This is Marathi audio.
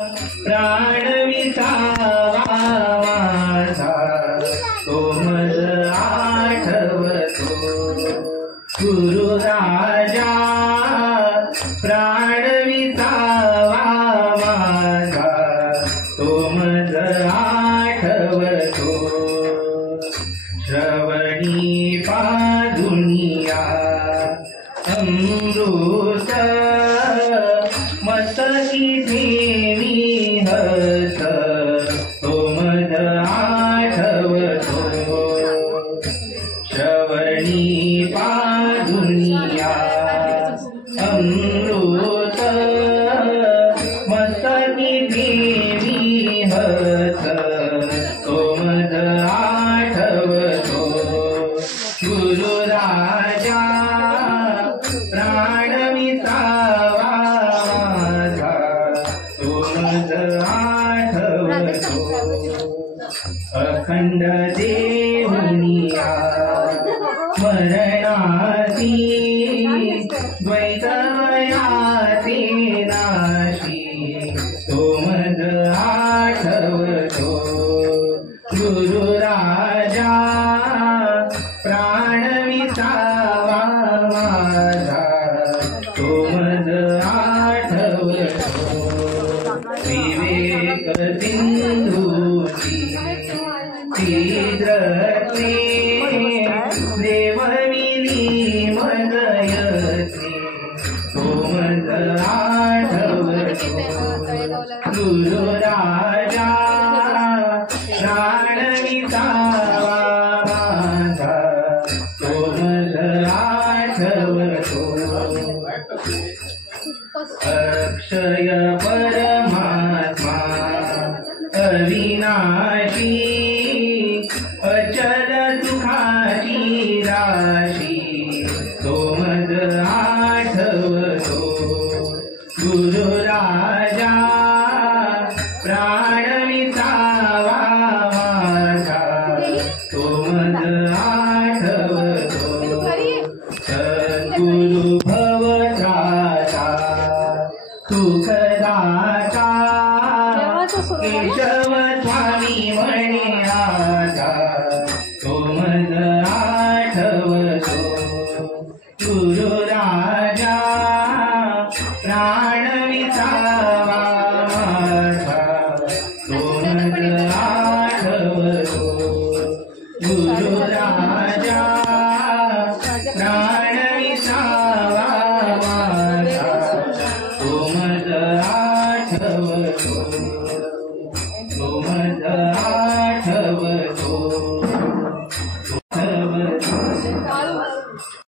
प्राण विसावा माझा तो मज आठवतो गुरु राजा प्राण विसावा माझा तो मज आठवतो श्रवणी पादुनिया अमृत मस्तकी देवी हस तो मज आठवतो श्रवणी पादुनिया अमृत मस्तकी देवी हस तो मज आठवतो गुरु राजा प्राण विसावा माझा तो मज आठवतो अखंड देवनिया मरणासी द्वैतवयासी नाशी तो मज आठवतो गुरु राजा प्राण विसावा माझा तो मज आठवतो विवेक सिंधूची तीद्रते देवविनी मदयते तो मज आठवतो गुरु राजा प्राण विसावा माझा तो मज आठवतो अक्षय परमात्मा अविनाशी अचल सुखाची राशी तो मज आठवतो गुरु राजा प्राण विसावा माझा तो मज आठवतो सद्गुरु भवत्राता सुखदाता केशव स्वामी म्हणे आता तो मज आठवतो गुरु राजा प्राण विसावा माझा तो मज आठवतो गुरु राजा प्राण विसावा माझा तो मज आठवतो